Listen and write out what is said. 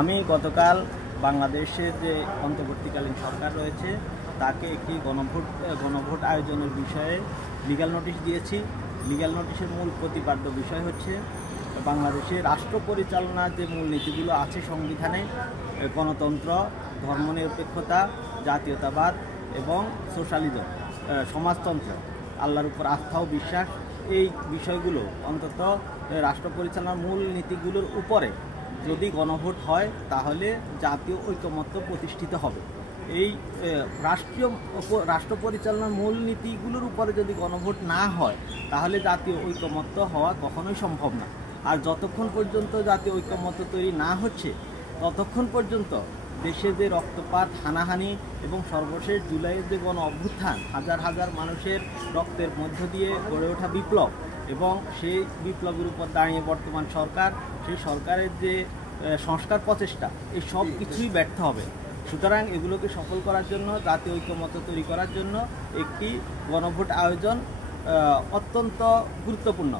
আমি গতকাল বাংলাদেশের যে অন্তর্বর্তীকালীন সরকার রয়েছে তাকে একটি গণভোট আয়োজনের বিষয়ে লিগ্যাল নোটিশ দিয়েছি। লিগ্যাল নোটিশের মূল প্রতিপাদ্য বিষয় হচ্ছে বাংলাদেশের রাষ্ট্র পরিচালনার যে মূলনীতিগুলো আছে সংবিধানে, গণতন্ত্র, ধর্মনিরপেক্ষতা, জাতীয়তাবাদ এবং সোশ্যালিজম, সমাজতন্ত্র, আল্লাহর উপর আস্থা ও বিশ্বাস, এই বিষয়গুলো অন্তত রাষ্ট্র পরিচালনার মূল নীতিগুলোর উপরে যদি গণভোট হয় তাহলে জাতীয় ঐকমত্য প্রতিষ্ঠিত হবে। এই রাষ্ট্র পরিচালনার মূল নীতিগুলোর উপরে যদি গণভোট না হয় তাহলে জাতীয় ঐকমত্য হওয়া কখনোই সম্ভব না। আর যতক্ষণ পর্যন্ত জাতীয় ঐকমত্য তৈরি না হচ্ছে ততক্ষণ পর্যন্ত দেশে যে রক্তপাত, হানাহানি এবং সর্বশেষ জুলাইয়ের যে গণ অভ্যুত্থান, হাজার হাজার মানুষের রক্তের মধ্য দিয়ে গড়ে ওঠা বিপ্লব এবং সেই বিপ্লবের উপর দাঁড়িয়ে বর্তমান সরকার, সেই সরকারের যে সংস্কার প্রচেষ্টা, এই সব কিছুই ব্যর্থ হবে। সুতরাং এগুলোকে সফল করার জন্য, জাতীয় ঐকমত্য তৈরি করার জন্য একটি গণভোট আয়োজন অত্যন্ত গুরুত্বপূর্ণ।